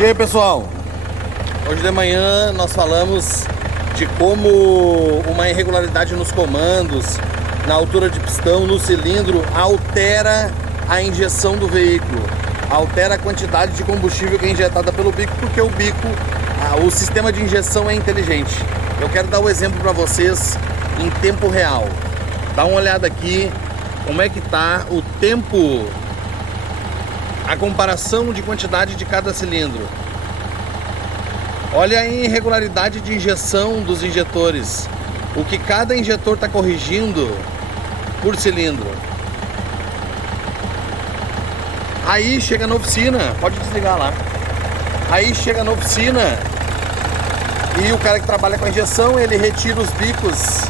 E aí, pessoal, hoje de manhã nós falamos de como uma irregularidade nos comandos, na altura de pistão, no cilindro, altera a injeção do veículo, altera a quantidade de combustível que é injetada pelo bico, porque o sistema de injeção é inteligente. Eu quero dar o exemplo para vocês em tempo real. Dá uma olhada aqui como é que está o tempo, a comparação de quantidade de cada cilindro. Olha a irregularidade de injeção dos injetores, o que cada injetor está corrigindo por cilindro. Aí chega na oficina, pode desligar lá. Aí chega na oficina e o cara que trabalha com a injeção, ele retira os bicos.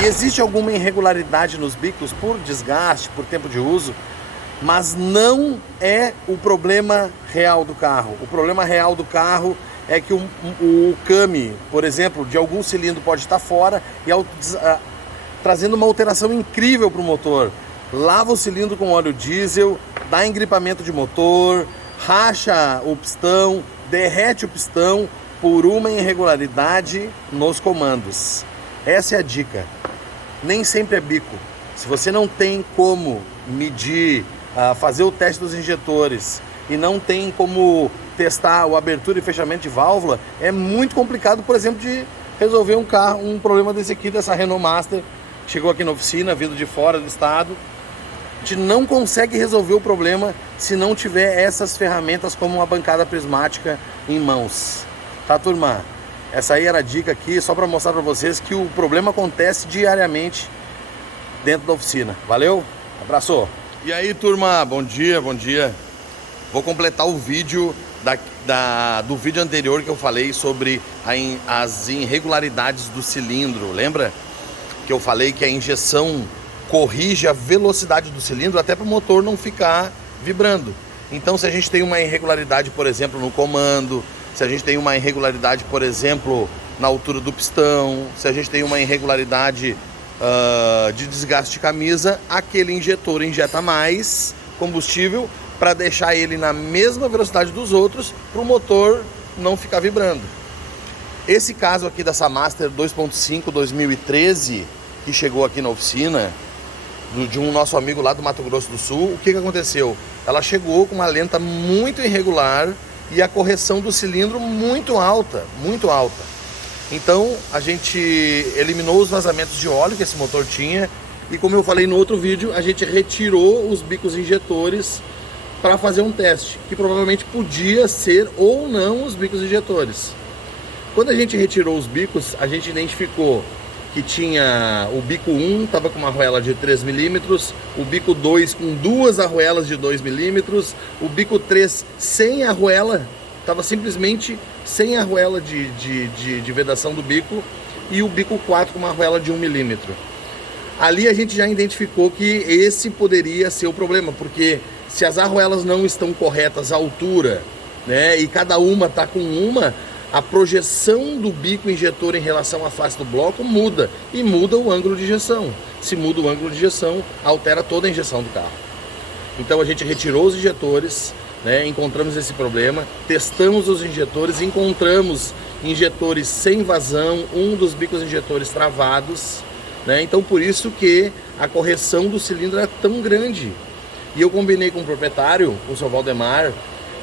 E existe alguma irregularidade nos bicos por desgaste, por tempo de uso, mas não é o problema real do carro. O problema real do carro é que o came, por exemplo, de algum cilindro pode estar fora e trazendo uma alteração incrível para o motor. Lava o cilindro com óleo diesel, dá engripamento de motor, racha o pistão, derrete o pistão por uma irregularidade nos comandos. Essa é a dica. Nem sempre é bico. Se você não tem como medir, fazer o teste dos injetores e não tem como testar o abertura e fechamento de válvula, é muito complicado, por exemplo, de resolver um problema desse aqui, dessa Renault Master, que chegou aqui na oficina, vindo de fora do estado. A gente não consegue resolver o problema se não tiver essas ferramentas como uma bancada prismática em mãos. Tá, turma? Essa aí era a dica aqui, só para mostrar para vocês que o problema acontece diariamente dentro da oficina. Valeu? Abraço! E aí, turma, bom dia, bom dia. Vou completar o vídeo do vídeo anterior que eu falei sobre as irregularidades do cilindro. Lembra que eu falei que a injeção corrige a velocidade do cilindro até para o motor não ficar vibrando? Então, se a gente tem uma irregularidade, por exemplo, no comando, se a gente tem uma irregularidade, por exemplo, na altura do pistão, se a gente tem uma irregularidade de desgaste de camisa, aquele injetor injeta mais combustível para deixar ele na mesma velocidade dos outros, para o motor não ficar vibrando. Esse caso aqui dessa Master 2.5 2013, que chegou aqui na oficina, de um nosso amigo lá do Mato Grosso do Sul, o que aconteceu? Ela chegou com uma lenta muito irregular e a correção do cilindro muito alta, muito alta. Então a gente eliminou os vazamentos de óleo que esse motor tinha e, como eu falei no outro vídeo, a gente retirou os bicos injetores para fazer um teste, que provavelmente podia ser ou não os bicos injetores. Quando a gente retirou os bicos, a gente identificou que tinha o bico 1, estava com uma arruela de 3 mm, o bico 2 com duas arruelas de 2 mm, o bico 3 sem arruela, estava simplesmente sem arruela de vedação do bico, e o bico 4 com uma arruela de 1 mm. Ali a gente já identificou que esse poderia ser o problema, porque se as arruelas não estão corretas à altura, né, e cada uma está com a projeção do bico injetor em relação à face do bloco muda, e muda o ângulo de injeção. Se muda o ângulo de injeção, altera toda a injeção do carro. Então a gente retirou os injetores, né, encontramos esse problema, testamos os injetores, encontramos injetores sem vazão, um dos bicos injetores travados, né, então por isso que a correção do cilindro é tão grande. E eu combinei com o proprietário, com o seu Valdemar,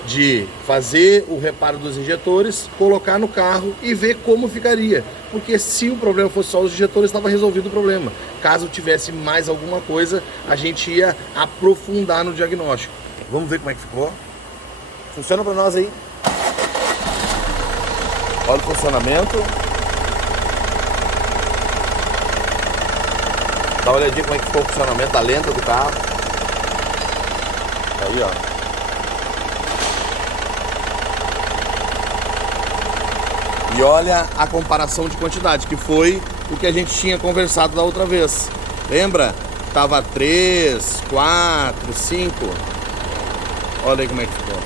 de fazer o reparo dos injetores, colocar no carro e ver como ficaria. Porque se o problema fosse só os injetores, estava resolvido o problema. Caso tivesse mais alguma coisa, a gente ia aprofundar no diagnóstico. Vamos ver como é que ficou? Funciona para nós aí. Olha o funcionamento. Dá uma olhadinha como é que ficou o funcionamento da lenta do carro. Aí, ó. E olha a comparação de quantidade, que foi o que a gente tinha conversado da outra vez. Lembra? Tava 3, 4, 5. Olha aí como é que ficou.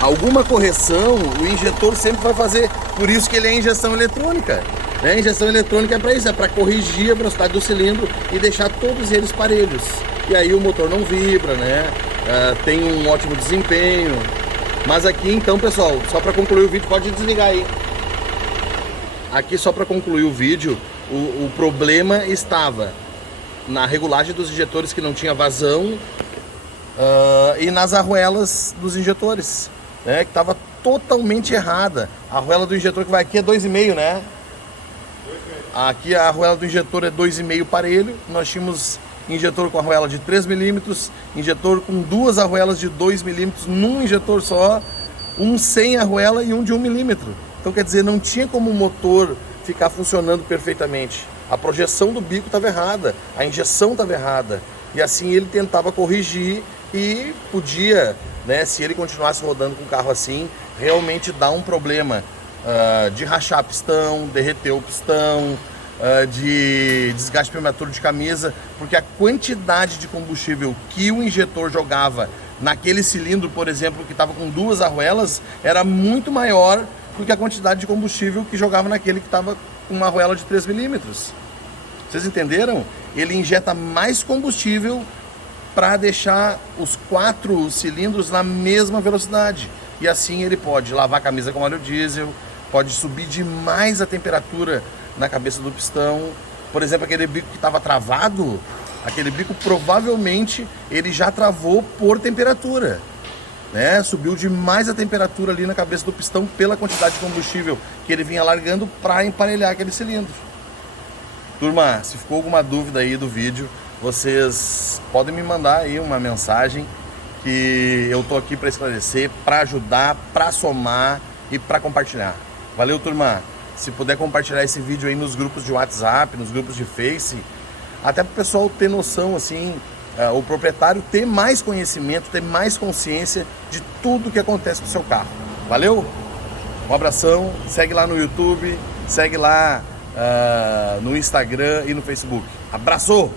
Alguma correção o injetor sempre vai fazer. Por isso que ele é injeção eletrônica. Né? A injeção eletrônica é para isso, é para corrigir a velocidade do cilindro e deixar todos eles parelhos. E aí o motor não vibra, né? Tem um ótimo desempenho. Mas aqui então, pessoal, só para concluir o vídeo, pode desligar aí. Aqui só para concluir o vídeo, o problema estava na regulagem dos injetores, que não tinha vazão, e nas arruelas dos injetores, né, que estava totalmente errada. A arruela do injetor que vai aqui é 2,5, né? Aqui a arruela do injetor é 2,5 parelho. Nós tínhamos injetor com arruela de 3 milímetros, injetor com duas arruelas de 2 milímetros num injetor só, um sem arruela e um de 1 milímetro. Então quer dizer, não tinha como o motor ficar funcionando perfeitamente. A projeção do bico estava errada, a injeção estava errada. E assim ele tentava corrigir e podia, né, se ele continuasse rodando com o carro assim, realmente dar um problema de rachar pistão, derreter o pistão, de desgaste prematuro de camisa, porque a quantidade de combustível que o injetor jogava naquele cilindro, por exemplo, que estava com duas arruelas, era muito maior do que a quantidade de combustível que jogava naquele que estava com uma arruela de 3 milímetros. Vocês entenderam? Ele injeta mais combustível para deixar os 4 cilindros na mesma velocidade. E assim ele pode lavar a camisa com óleo diesel, pode subir demais a temperatura na cabeça do pistão. Por exemplo, aquele bico que estava travado, aquele bico provavelmente ele já travou por temperatura, né? Subiu demais a temperatura ali na cabeça do pistão pela quantidade de combustível que ele vinha largando para emparelhar aquele cilindro. Turma, se ficou alguma dúvida aí do vídeo, vocês podem me mandar aí uma mensagem, que eu tô aqui para esclarecer, para ajudar, para somar e para compartilhar. Valeu, turma! Se puder compartilhar esse vídeo aí nos grupos de WhatsApp, nos grupos de Face, até para o pessoal ter noção, assim, o proprietário ter mais conhecimento, ter mais consciência de tudo que acontece com o seu carro. Valeu? Um abração, segue lá no YouTube, segue lá no Instagram e no Facebook. Abraço!